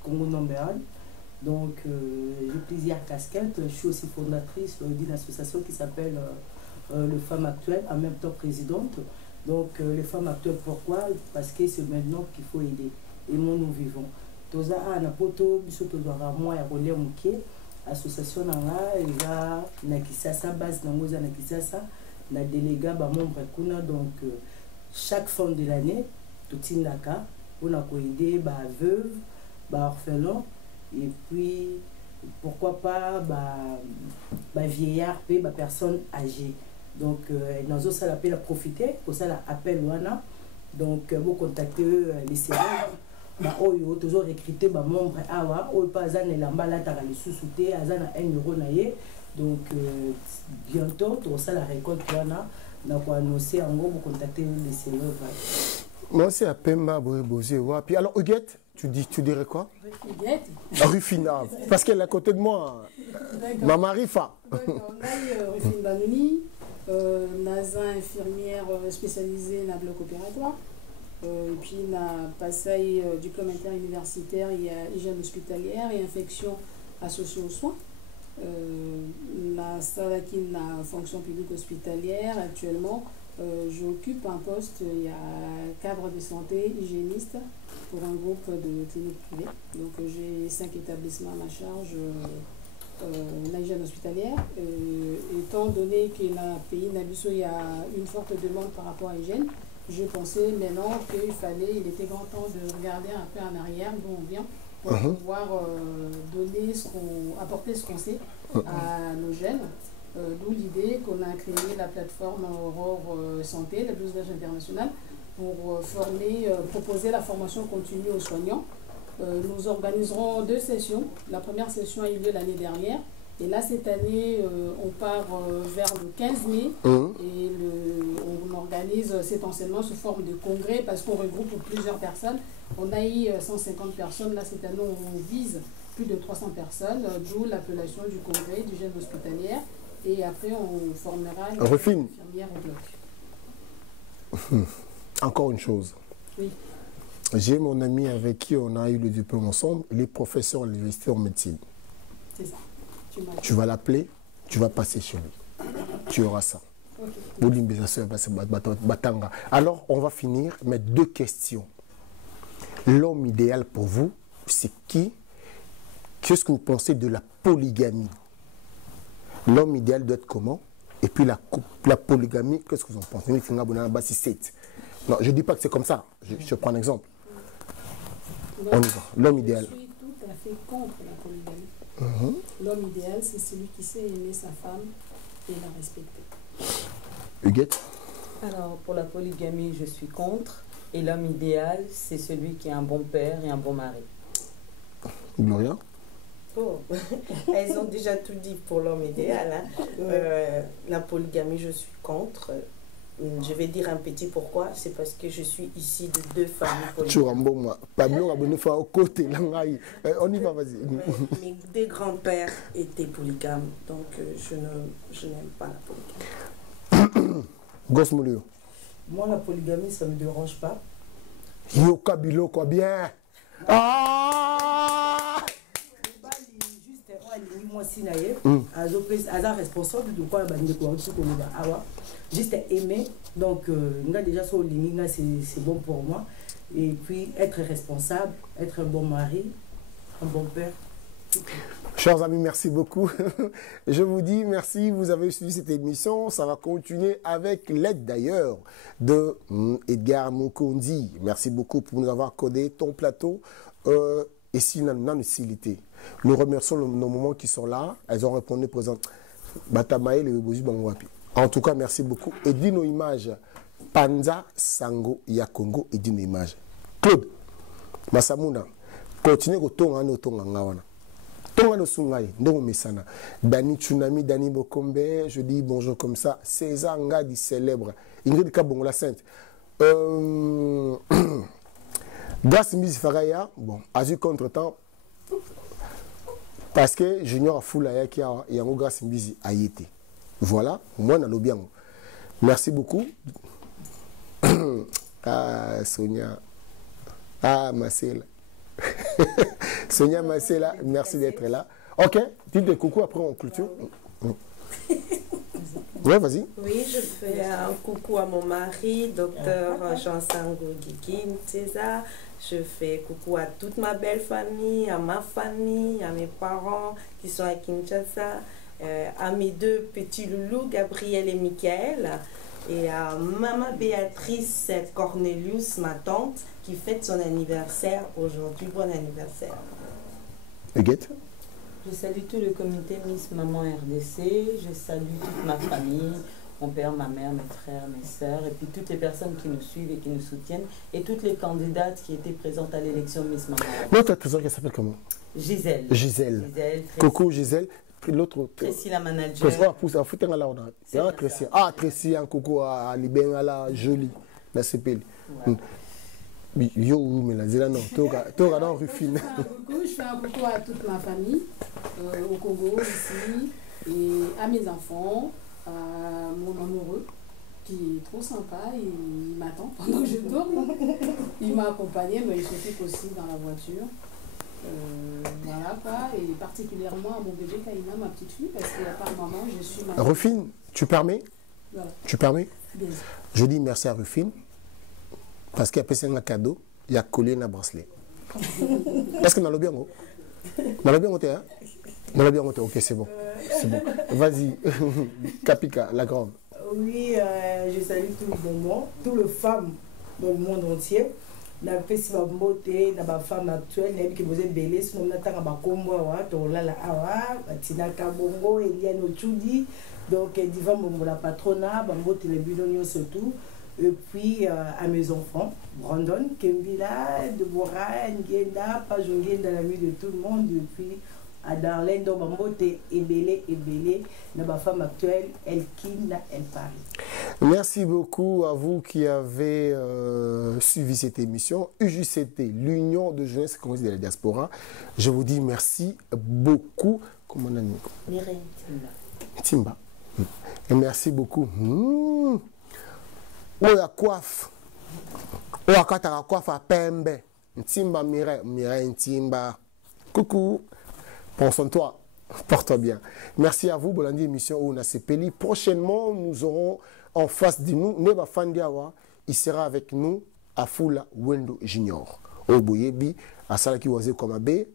Congo Nombéral. Donc, j'ai plusieurs casquettes. Je suis aussi fondatrice d'une association qui s'appelle Le Femmes Actuelles, en même temps présidente. Donc, les femmes actuelles, pourquoi? Parce que c'est maintenant qu'il faut aider. Et nous vivons. Toza a na poto biso to doit moi ya relais muké association nanga eza na Kisasa base nango za na Kisasa na délégat ba membre kuna donc chaque fin de l'année tout indaka on a ko aider ba veuve ba orphelin et puis pourquoi pas ba vieillard pe ba personne âgée. Donc nous ça l'appel à profiter pour ça l'appel wana donc vous contactez les services. Oyo toujours recruter ba membre awa oyo pa azana elamba la taka lisusu te azana 1 € na ye Donc, bientôt, tout ça, la récolte, on a annoncé en gros, pour contacter les seigneurs. Moi, c'est à Pemba, puis alors, Huguette, tu dirais quoi? Huguette. Rufina, parce qu'elle est à côté de moi. Maman Rifa. On a Rufine Banouni, Naza infirmière spécialisée dans le bloc opératoire. Et puis, on a passé diplôme interuniversitaire, il y a hygiène hospitalière et infection associée aux soins. La Salaki, la fonction publique hospitalière, actuellement, j'occupe un poste, il y a cadre de santé, hygiéniste pour un groupe de cliniques privées. Donc j'ai 5 établissements à ma charge, la hygiène hospitalière. Étant donné que le pays Nabiso, il y a une forte demande par rapport à l'hygiène, je pensais maintenant il était grand temps de regarder un peu en arrière d'où on vient, pour pouvoir apporter ce qu'on sait à nos jeunes. D'où l'idée qu'on a créé la plateforme Aurore Santé, la Blouse Vierge internationale, pour proposer la formation continue aux soignants. Nous organiserons 2 sessions. La première session a eu lieu l'année dernière. Et là, cette année, on part vers le 15 mai et on organise cet enseignement sous forme de congrès parce qu'on regroupe plusieurs personnes. On a eu 150 personnes. Là, cette année, on vise plus de 300 personnes, d'où l'appellation du congrès d'hygiène hospitalière. Et après, on formera une infirmière au bloc. Encore une chose. Oui. J'ai mon ami avec qui on a eu le diplôme ensemble. Il est professeur à l'université en médecine. C'est ça. Tu vas l'appeler, tu vas passer chez lui. Tu auras ça. Alors, on va finir, mais 2 questions. L'homme idéal pour vous, c'est qui? Qu'est-ce que vous pensez de la polygamie? L'homme idéal doit être comment? Et puis la polygamie, qu'est-ce que vous en pensez? Non, je ne dis pas que c'est comme ça. Je prends un exemple. On y va. L'homme idéal. Je suis tout à fait contre la polygamie. L'homme idéal, c'est celui qui sait aimer sa femme et la respecter. Huguette? Alors, pour la polygamie, je suis contre. Et l'homme idéal, c'est celui qui est un bon père et un bon mari. Gloria? Oh, elles ont déjà tout dit pour l'homme idéal. Hein. La polygamie, je suis contre. Je vais dire un petit pourquoi. C'est parce que je suis ici de 2 familles polygames. On y va, vas-y. Mes 2 grands-pères étaient polygames, donc je n'aime pas la polygamie. Gosmolio. Moi, la polygamie, ça ne me dérange pas. Yo, Kabilo, quoi bien? Ah! Moi, si responsable de quoi juste aimer, donc déjà c'est bon pour moi, et puis être responsable, être un bon mari, un bon père. Chers amis, merci beaucoup. Je vous dis merci, vous avez suivi cette émission. Ça va continuer avec l'aide d'ailleurs de Edgar Mukondi. Merci beaucoup pour nous avoir codé ton plateau. Et si nous avons facilité. Nous remercions nos moments qui sont là. Elles ont répondu présent. En tout cas, merci beaucoup. Et dit nos images. Panza Sango Yakongo et dit nos images. Claude, Masamuna, continuez au ton en auton en gawana. Tongano Sungai, Ndongo Mesana. Dani Tsunami, Dani Bokombe, je dis bonjour comme ça. César Ngadi célèbre. Ingrid Kabongo la Sainte. Grâce Miss Faraya, bon, Azu contre-temps. Parce que Junior a foulé qui a un grâce Miss Ayete. Voilà, moi, on a bien. Merci beaucoup. Ah, Sonia. Ah, Marcel. Sonia Marcela, merci d'être là. Ok, dites des coucou, après on clôture. Ouais, vas-y. Oui, je fais un coucou à mon mari, docteur Jean-Sango Guigui César. Je fais coucou à toute ma belle famille, à ma famille, à mes parents qui sont à Kinshasa, à mes 2 petits loulous, Gabriel et Michael, et à maman Béatrice Cornelius, ma tante, qui fête son anniversaire aujourd'hui. Bon anniversaire. Huguette? Je salue tout le comité Miss Maman RDC, je salue toute ma famille, mon père, ma mère, mes frères, mes sœurs, et puis toutes les personnes qui nous suivent et qui nous soutiennent, et toutes les candidates qui étaient présentes à l'élection Miss Maman RDC. Notre trésor, elle s'appelle comment? Gisèle. Gisèle. Coucou Gisèle. l'autre. Tracy la manager. Ah, Tracy, un coucou à Liben, à la jolie, la CPL. Yo, mais la Zéla, non, toi, dans Rufine. Je fais un coucou à toute ma famille, au Congo, ici, et à mes enfants, à mon amoureux, qui est trop sympa, il m'attend pendant que je dors. Il m'a accompagné, mais il s'occupe aussi dans la voiture. Voilà quoi, et particulièrement à mon bébé Kaina, ma petite fille, parce qu'à part maman, je suis ma... Rufine, tu permets? Voilà. Tu permets? Bien sûr. Je dis merci à Rufine, parce qu'il a passé un cadeau, il a collé un bracelet. Est-ce que dans le bien, dans le bien, hein? Dans le bien, ok, c'est bon. C'est bon. Vas-y, Kapika, la grande. Oui, je salue tout le moment, toutes les femmes dans le monde entier. La festival beauté, la femme actuelle, qui vous êtes belle, sinon on attend à Combo, Tolala Awa, Tina Kabongo, Eliane Ochudi, donc Diva Mombo la patrona, Bambote les bidons surtout, et puis à mes enfants, Brandon, Kembila, Deborah, Ngenda, Pajongenda, l'ami de tout le monde, et puis à Darlene, donc Bambote et Bélé, la femme actuelle, elle Paris. Merci beaucoup à vous qui avez suivi cette émission. UJCT, l'Union de jeunesse et de la diaspora. Je vous dis merci beaucoup. Comment on a dit? Mireille Timba. Et merci beaucoup. Oh, la coiffe. Oh, la coiffe à Pembe. Timba, Mireille, Timba. Coucou. Pense-toi. Porte-toi bien. Merci à vous. Bolandi émission où on a CPLI. Prochainement, nous aurons en face de nous Neba Fandiawa. Il sera avec nous à Fula Wendo Junior. Au Boyebi, à Salaki Waze Komabe,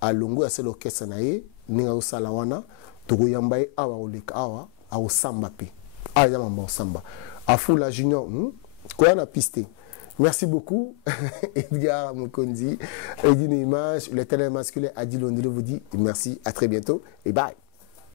à Longo, à l'orchestre Naye, Ninga Salawana, Togo Yambaye, Awa Oleka Awa, à Osamba P. Ayamamba Osamba. À Fula Junior, quoi on a pisté. Merci beaucoup, Edgar Mokondi, Edine Image, le talent masculin Adi Londres vous dit merci, à très bientôt et bye.